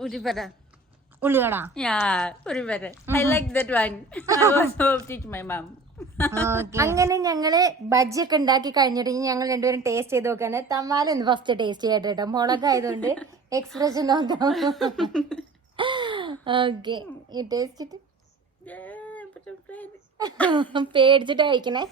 Urivara. ഉള്ളിവട Yeah, Urivara. I like that one. I also teach my mom. അങ്ങനെ ഞങ്ങൾ ബജ്ജി ഒക്കെ ഉണ്ടാക്കി കഴിഞ്ഞിട്ട് ഞങ്ങൾ രണ്ടുപേരും ടേസ്റ്റ് ചെയ്ത് നോക്കാണ് തമ്മാലൊന്ന് ഫസ്റ്റ് ടേസ്റ്റ് ചെയ്യട്ടെ കേട്ടോ മുളകായതുകൊണ്ട് എക്സ്പ്രഷൻ നോക്കാം ഓക്കെ ഈ ടേസ്റ്റ്. പേടിച്ചിട്ട് കഴിക്കണേ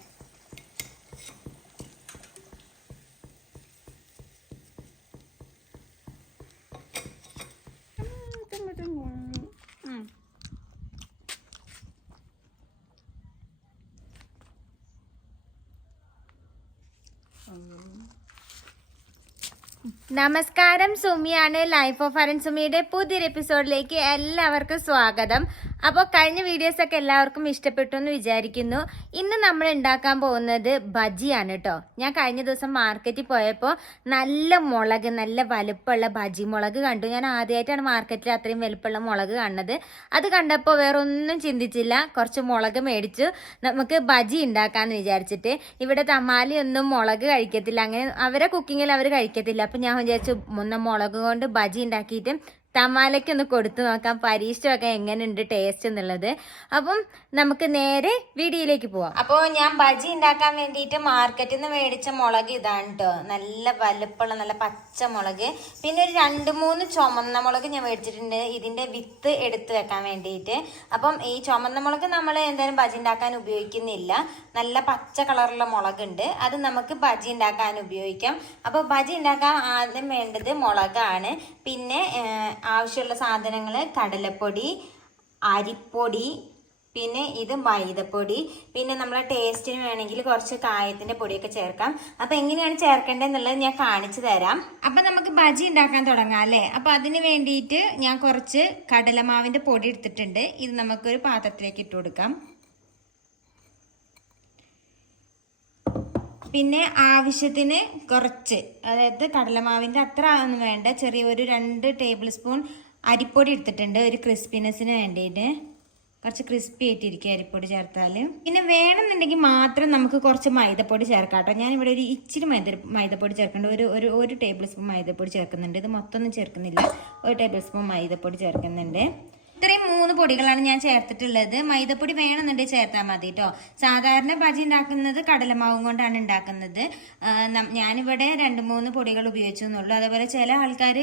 നമസ്കാരം സുമിയാണ്. ലൈഫ് ഓഫ് അരൺ സുമിയുടെ പുതിയൊരു എപ്പിസോഡിലേക്ക് എല്ലാവർക്കും സ്വാഗതം. അപ്പോൾ കഴിഞ്ഞ വീഡിയോസൊക്കെ എല്ലാവർക്കും ഇഷ്ടപ്പെട്ടു എന്ന് വിചാരിക്കുന്നു. ഇന്ന് നമ്മൾ ഉണ്ടാക്കാൻ പോകുന്നത് ബജിയാണ് കേട്ടോ ഞാൻ കഴിഞ്ഞ ദിവസം മാർക്കറ്റിൽ പോയപ്പോൾ നല്ല മുളക് നല്ല വലുപ്പമുള്ള ബജി മുളക് കണ്ടു. ഞാൻ ആദ്യമായിട്ടാണ് മാർക്കറ്റിൽ അത്രയും വലുപ്പമുള്ള മുളക് കാണുന്നത്. അത് കണ്ടപ്പോൾ വേറെ ഒന്നും ചിന്തിച്ചില്ല. കുറച്ച് മുളക് മേടിച്ചു. നമുക്ക് ബജി ഉണ്ടാക്കാമെന്ന് വിചാരിച്ചിട്ട്. ഇവിടെ തമാലിയൊന്നും മുളക് കഴിക്കത്തില്ല. അങ്ങനെ അവരെ കുക്കിങ്ങിൽ അവർ കഴിക്കത്തില്ല. അപ്പം ഞാൻ വിചാരിച്ചു മുന്ന മുളക് കൊണ്ട് ബജി ഉണ്ടാക്കിയിട്ട് തമാലയ്ക്ക് ഒന്ന് കൊടുത്തു നോക്കാം പരീക്ഷിച്ച് നോക്കാം എങ്ങനെയുണ്ട് ടേസ്റ്റ് എന്നുള്ളത്. അപ്പം നമുക്ക് നേരെ വീഡിയോയിലേക്ക് പോവാം. അപ്പോൾ ഞാൻ ബജി ഉണ്ടാക്കാൻ വേണ്ടിയിട്ട് മാർക്കറ്റിൽ നിന്ന് മേടിച്ച മുളക് ഇതാണ് കേട്ടോ നല്ല വലുപ്പമുള്ള നല്ല പച്ച മുളക്. പിന്നെ ഒരു രണ്ട് മൂന്ന് ചുമന്ന മുളക് ഞാൻ മേടിച്ചിട്ടുണ്ട്. ഇതിന്റെ വിത്ത് എടുത്ത് വെക്കാൻ വേണ്ടിയിട്ട്. അപ്പം ഈ ചുമന്ന മുളക് നമ്മൾ എന്തായാലും ബജി ഉണ്ടാക്കാൻ ഉപയോഗിക്കുന്നില്ല. നല്ല പച്ച കളറുള്ള മുളകുണ്ട്. അത് നമുക്ക് ബജി ഉണ്ടാക്കാൻ ഉപയോഗിക്കാം. അപ്പോൾ ബജി ഉണ്ടാക്കാൻ ആദ്യം വേണ്ടത് മുളകാണ്. പിന്നെ ആവശ്യമുള്ള സാധനങ്ങൾ കടലപ്പൊടി അരിപ്പൊടി പിന്നെ ഇത് മൈദപ്പൊടി പിന്നെ നമ്മളെ ടേസ്റ്റിന് വേണമെങ്കിൽ കുറച്ച് കായത്തിന്റെ പൊടിയൊക്കെ ചേർക്കാം. അപ്പം എങ്ങനെയാണ് ചേർക്കേണ്ടതെന്നുള്ളത് ഞാൻ കാണിച്ചു തരാം. അപ്പം നമുക്ക് ബജി ഉണ്ടാക്കാൻ തുടങ്ങാം അല്ലേ? അപ്പം അതിന് വേണ്ടിയിട്ട് ഞാൻ കുറച്ച് കടലമാവിന്റെ പൊടി എടുത്തിട്ടുണ്ട്. ഇത് നമുക്കൊരു പാത്രത്തിലേക്ക് ഇട്ട് കൊടുക്കാം. പിന്നെ ആവശ്യത്തിന് കുറച്ച്. അതായത് കടലമാവിന്റെ അത്ര ഒന്നും വേണ്ട. ചെറിയൊരു രണ്ട് ടേബിൾ സ്പൂൺ അരിപ്പൊടി എടുത്തിട്ടുണ്ട്. ഒരു ക്രിസ്പിനെസ്സിന് വേണ്ടിയിട്ട്. കുറച്ച് ക്രിസ്പി ആയിട്ടിരിക്കും അരിപ്പൊടി ചേർത്താൽ പിന്നെ വേണമെന്നുണ്ടെങ്കിൽ മാത്രം നമുക്ക് കുറച്ച് മൈദപ്പൊടി ചേർക്കാം കേട്ടോ. ഞാനിവിടെ ഒരു ഇച്ചിരി മൈദ മൈദപ്പൊടി ചേർക്കുന്നുണ്ട്. ഒരു ഒരു ഒരു ടേബിൾ സ്പൂൺ മൈദപ്പൊടി ചേർക്കുന്നുണ്ട്. ഇത് മൊത്തം ഒന്നും ചേർക്കുന്നില്ല. ഒരു ടേബിൾ സ്പൂൺ മൈദപ്പൊടി ചേർക്കുന്നുണ്ട്. ഇത്രയും മൂന്ന് പൊടികളാണ് ഞാൻ ചേർത്തിട്ടുള്ളത്. മൈദപ്പൊടി വേണമെന്നുണ്ടെങ്കിൽ ചേർത്താൽ മതി കേട്ടോ സാധാരണ ബജി ഉണ്ടാക്കുന്നത് കടലമാവും കൊണ്ടാണ് ഉണ്ടാക്കുന്നത്. ഞാനിവിടെ രണ്ട് മൂന്ന് പൊടികൾ ഉപയോഗിച്ചു എന്നുള്ളൂ. അതേപോലെ ചില ആൾക്കാർ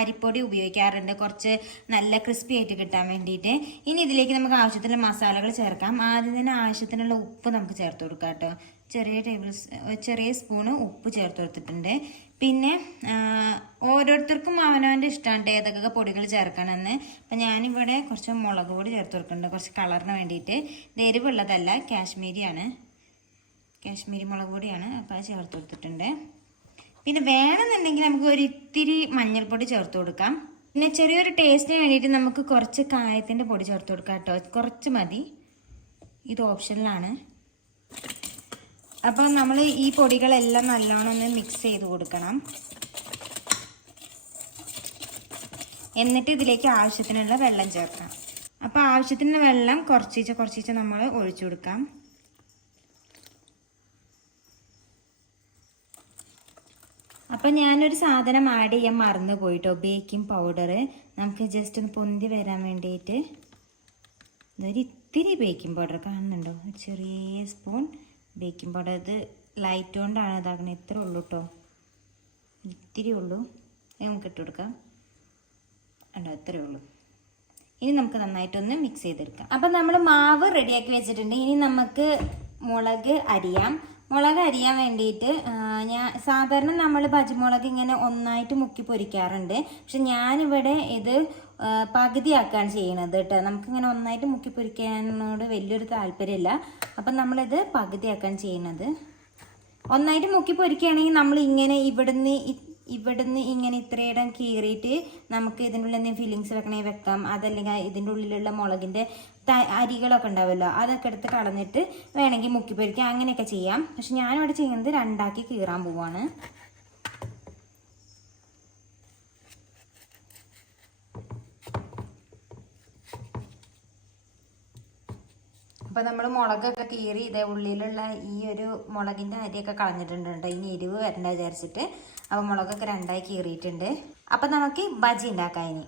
അരിപ്പൊടി ഉപയോഗിക്കാറുണ്ട്. കുറച്ച് നല്ല ക്രിസ്പി ആയിട്ട് കിട്ടാൻ വേണ്ടിയിട്ട്. ഇനി ഇതിലേക്ക് നമുക്ക് ആവശ്യത്തിനുള്ള മസാലകൾ ചേർക്കാം. ആദ്യം തന്നെ ആവശ്യത്തിനുള്ള ഉപ്പ് നമുക്ക് ചേർത്ത് കൊടുക്കാം കേട്ടോ ചെറിയ ടേബിൾ ചെറിയ സ്പൂണ് ഉപ്പ് ചേർത്ത് കൊടുത്തിട്ടുണ്ട്. പിന്നെ ഓരോരുത്തർക്കും അവനവന്റെ ഇഷ്ടമാണ് ഏതൊക്കെ പൊടികൾ ചേർക്കണമെന്ന്. അപ്പം ഞാനിവിടെ കുറച്ച് മുളക് പൊടി ചേർത്ത് കൊടുക്കുന്നുണ്ട്. കുറച്ച് കളറിന് വേണ്ടിയിട്ട്. എരിവുള്ളതല്ല കാശ്മീരിയാണ്. കാശ്മീരി മുളക് പൊടിയാണ്. അപ്പോൾ അത് ചേർത്ത് കൊടുത്തിട്ടുണ്ട്. പിന്നെ വേണമെന്നുണ്ടെങ്കിൽ നമുക്ക് ഒരു ഇത്തിരി മഞ്ഞൾപ്പൊടി ചേർത്ത് കൊടുക്കാം. പിന്നെ ചെറിയൊരു ടേസ്റ്റിന് വേണ്ടിയിട്ട് നമുക്ക് കുറച്ച് കായത്തിന്റെ പൊടി ചേർത്ത് കൊടുക്കാം കേട്ടോ കുറച്ച് മതി. ഇത് ഓപ്ഷനിലാണ് അപ്പം നമ്മൾ ഈ പൊടികളെല്ലാം നല്ലോണം ഒന്ന് മിക്സ് ചെയ്ത് കൊടുക്കണം. എന്നിട്ട് ഇതിലേക്ക് ആവശ്യത്തിനുള്ള വെള്ളം ചേർക്കാം അപ്പോൾ ആവശ്യത്തിനുള്ള വെള്ളം കുറച്ചീച്ച കുറച്ചീച്ച നമ്മൾ ഒഴിച്ചു കൊടുക്കാം. അപ്പം ഞാനൊരു സാധനം ആഡ് ചെയ്യാൻ മറന്നു പോയിട്ടോ. Baking powder. നമുക്ക് ജസ്റ്റ് ഒന്ന് പൊന്തി വരാൻ വേണ്ടിയിട്ട് ഇതൊരു ഇത്തിരി ബേക്കിംഗ് പൗഡർ കാണുന്നുണ്ടോ? ചെറിയ സ്പൂൺ ബേക്കിംഗ് പൗഡർ ഇത് ലൈറ്റ് കൊണ്ടാണ് ഇതാക്കുന്നത് ഇത്രേ ഉള്ളൂ കേട്ടോ ഇത്തിരി ഉള്ളൂ. നമുക്ക് ഇട്ട് കൊടുക്കാം. അല്ലോ ഇത്രേ ഉള്ളൂ. ഇനി നമുക്ക് നന്നായിട്ടൊന്ന് മിക്സ് ചെയ്തെടുക്കാം. അപ്പം നമ്മൾ മാവ് റെഡിയാക്കി വെച്ചിട്ടുണ്ട്. ഇനി നമുക്ക് മുളക് അരിയാം. മുളക് അരിയാൻ വേണ്ടിയിട്ട് ഞാൻ സാധാരണ നമ്മൾ പച്ചമുളക് ഇങ്ങനെ ഒന്നായിട്ട് മുക്കി പൊരിക്കാറുണ്ട്. പക്ഷെ ഞാനിവിടെ ഇത് പകുതിയാക്കാണ് ചെയ്യണത് കേട്ടോ. നമുക്കിങ്ങനെ ഒന്നായിട്ട് മുക്കി പൊരിക്കാനോട് വലിയൊരു താല്പര്യമില്ല. അപ്പം നമ്മളിത് പകുതിയാക്കുകയാണ് ചെയ്യണത്. ഒന്നായിട്ട് മുക്കി പൊരിക്കുകയാണെങ്കിൽ നമ്മൾ ഇങ്ങനെ ഇവിടുന്ന് ഇവിടുന്ന് ഇങ്ങനെ ഇത്രയിടം കീറിയിട്ട് നമുക്ക് ഇതിന്റെ ഉള്ളിൽ എന്തെങ്കിലും ഫില്ലിങ്സ് വെക്കണേ വെക്കാം. അതല്ലെങ്കിൽ ഇതിന്റെ ഉള്ളിലുള്ള മുളകിന്റെ അരികളൊക്കെ ഉണ്ടാവുമല്ലോ അതൊക്കെ എടുത്ത് കളഞ്ഞിട്ട് വേണമെങ്കിൽ മുക്കി പൊരിക്കാം. അങ്ങനെയൊക്കെ ചെയ്യാം. പക്ഷെ ഞാനിവിടെ ചെയ്യുന്നത് രണ്ടാക്കി കീറാൻ പോവാണ്. അപ്പോൾ നമ്മൾ മുളകൊക്കെ കീറി ഇതേ ഉള്ളിലുള്ള ഈ ഒരു മുളകിന്റെ അരിയൊക്കെ കളഞ്ഞിട്ടുണ്ട് ഇനി എരിവ് വരണ്ട വിചാരിച്ചിട്ട്. അപ്പൊ മുളകൊക്കെ രണ്ടായി കീറിയിട്ടുണ്ട്. അപ്പൊ നമുക്ക് ബജി ഉണ്ടാക്കാം ഇനി.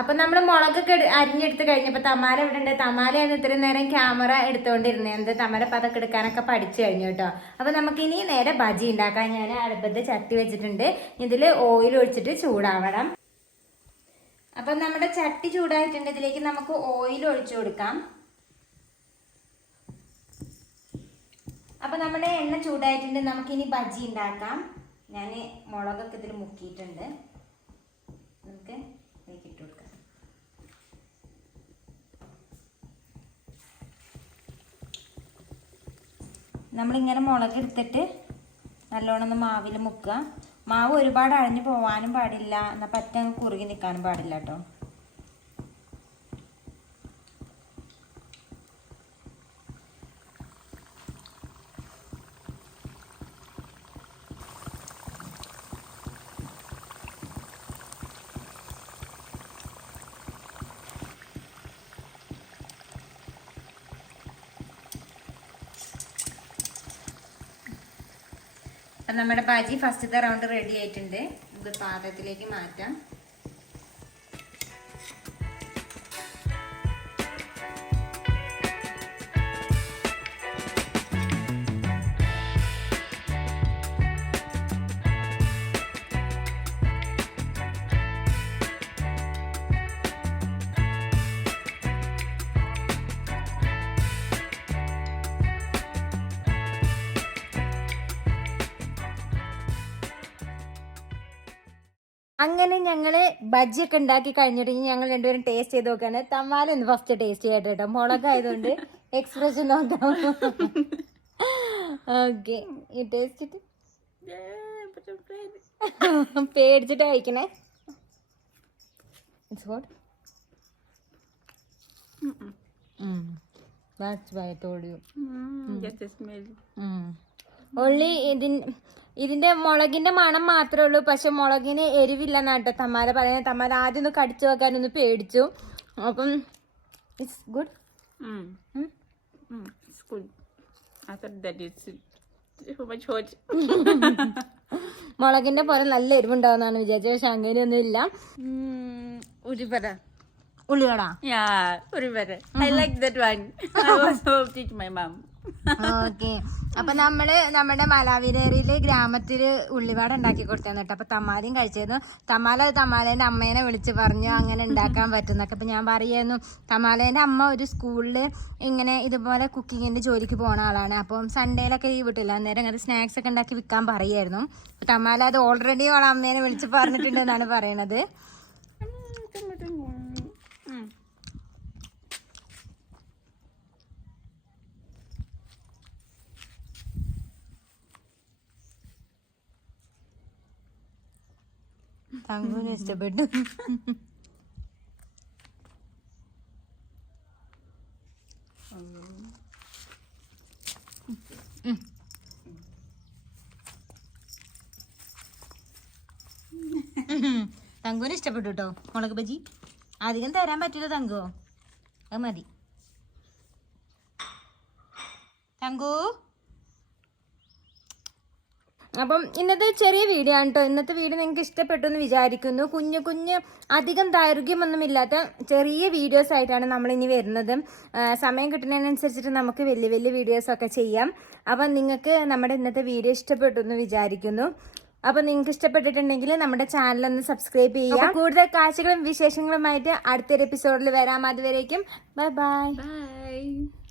അപ്പൊ നമ്മൾ മുളകൊക്കെ അരിഞ്ഞെടുത്ത് കഴിഞ്ഞപ്പോൾ തമാല ഇവിടെ ഉണ്ട്? തമാലയാണ് ഇത്രയും നേരം ക്യാമറ എടുത്തോണ്ടിരുന്നത് എന്ത് തമാല പതൊക്കെ എടുക്കാനൊക്കെ പഠിച്ചു കഴിഞ്ഞു കേട്ടോ. അപ്പൊ നമുക്ക് ഇനി നേരെ ബജി ഉണ്ടാക്കാൻ ഞാൻ അടുപ്പത്ത് ചട്ടി വെച്ചിട്ടുണ്ട്. ഇതിൽ ഓയിൽ ഒഴിച്ചിട്ട് ചൂടാവണം. അപ്പൊ നമ്മുടെ ചട്ടി ചൂടായിട്ടുണ്ട്. ഇതിലേക്ക് നമുക്ക് ഓയിൽ ഒഴിച്ചു കൊടുക്കാം. അപ്പൊ നമ്മുടെ എണ്ണ ചൂടായിട്ടുണ്ട്. നമുക്കിനി ബജി ഉണ്ടാക്കാം. ഞാൻ മുളകൊക്കെ ഇതിൽ മുക്കിയിട്ടുണ്ട്. നമുക്ക് ഇതിലേക്ക് ഇട്ട് കൊടുക്കാം. നമ്മളിങ്ങനെ മുളക് എടുത്തിട്ട് നല്ലോണം ഒന്ന് മാവിൽ മുക്കുക. മാവ് ഒരുപാട് അഴഞ്ഞു പോവാനും പാടില്ല. എന്നാൽ പറ്റങ്ങ് കുറുകി നിൽക്കാനും പാടില്ല കേട്ടോ നമ്മുടെ ബാജി ഫസ്റ്റത്തെ റൗണ്ട് റെഡി ആയിട്ടുണ്ട്. നമുക്ക് പാത്രത്തിലേക്ക് മാറ്റാം. അങ്ങനെ ഞങ്ങൾ ബജ്ജിയൊക്കെ ഉണ്ടാക്കി കഴിഞ്ഞിട്ട് ഞങ്ങൾ രണ്ടുപേരും ടേസ്റ്റ് ചെയ്ത് നോക്കാണ്. തമ്മാല ഒന്ന് ഫസ്റ്റ് ടേസ്റ്റ് ചെയ്യട്ടെ കേട്ടോ. മുളകായതുകൊണ്ട് എക്സ്പ്രഷൻ നോക്കാം ഓക്കെ ഈ ടേസ്റ്റ്. പേടിച്ചിട്ട് കഴിക്കണേ. It's good that's why I told you Mm, ഉം. ഉള്ളി ഇതിന് ഇതിന്റെ മുളകിന്റെ മണം മാത്രമേ ഉള്ളൂ. പക്ഷെ മുളകിന് എരിവില്ല എന്നാട്ടോ തമാര പറയുന്നത് തമാര ആദ്യം ഒന്ന് കടിച്ചു വെക്കാനൊന്ന് പേടിച്ചു. അപ്പം ഇറ്റ്സ് ഗുഡ് മുളകിന്റെ പോലെ നല്ല എരിവുണ്ടാവുന്നതാണ് വിചാരിച്ചത് പക്ഷെ അങ്ങനെയൊന്നും ഇല്ല. Urivara. ഉള്ളിവട. I like I one one. I also teach my mom. Okay. അപ്പൊ നമ്മൾ നമ്മുടെ മലാവിലേറിയിൽ ഗ്രാമത്തിൽ ഉള്ളിവാട ഉണ്ടാക്കി കൊടുത്തേന്ന് കേട്ടോ. അപ്പൊ തമാലയും കഴിച്ചിരുന്നു. തമാല തമാലേന്റെ അമ്മേനെ വിളിച്ച് പറഞ്ഞു അങ്ങനെ ഉണ്ടാക്കാൻ പറ്റുന്നൊക്കെ. അപ്പൊ ഞാൻ പറയായിരുന്നു തമാലേന്റെ അമ്മ ഒരു സ്കൂളിൽ ഇങ്ങനെ ഇതുപോലെ കുക്കിങ്ങിന്റെ ജോലിക്ക് പോണ ആളാണ്. അപ്പം സൺഡേയിലൊക്കെ ലീവ് കിട്ടില്ല. അന്നേരം അങ്ങനെ സ്നാക്സ് ഒക്കെ ഉണ്ടാക്കി വിൽക്കാൻ പറയായിരുന്നു തമാല അത് ഓൾറെഡി അവളെ അമ്മേനെ വിളിച്ച് പറഞ്ഞിട്ടുണ്ട് എന്നാണ് പറയണത്. തങ്കുവിന് ഇഷ്ടപ്പെട്ടു തങ്കുവിന് ഇഷ്ടപ്പെട്ടു കേട്ടോ മുളക് ബജി. അധികം തരാൻ പറ്റില്ല തങ്കോ. അത് മതി. തങ്കു. അപ്പം ഇന്നത്തെ ചെറിയ വീഡിയോ ആണ് കേട്ടോ ഇന്നത്തെ വീഡിയോ നിങ്ങൾക്ക് ഇഷ്ടപ്പെട്ടു എന്ന് വിചാരിക്കുന്നു. കുഞ്ഞു കുഞ്ഞ് അധികം ദൈർഘ്യമൊന്നുമില്ലാത്ത ചെറിയ വീഡിയോസ് ആയിട്ടാണ് നമ്മൾ ഇനി വരുന്നത്. സമയം കിട്ടുന്നതിനനുസരിച്ചിട്ട് നമുക്ക് വലിയ വലിയ വീഡിയോസൊക്കെ ചെയ്യാം. അപ്പം നിങ്ങൾക്ക് നമ്മുടെ ഇന്നത്തെ വീഡിയോ ഇഷ്ടപ്പെട്ടു എന്ന് വിചാരിക്കുന്നു. അപ്പം നിങ്ങൾക്ക് ഇഷ്ടപ്പെട്ടിട്ടുണ്ടെങ്കിൽ നമ്മുടെ ചാനൽ ഒന്ന് സബ്സ്ക്രൈബ് ചെയ്യുക. കൂടുതൽ കാഴ്ചകളും വിശേഷങ്ങളുമായിട്ട് അടുത്തൊരു എപ്പിസോഡിൽ വരാം. അതുവരേക്കും ബൈ ബൈ Bye.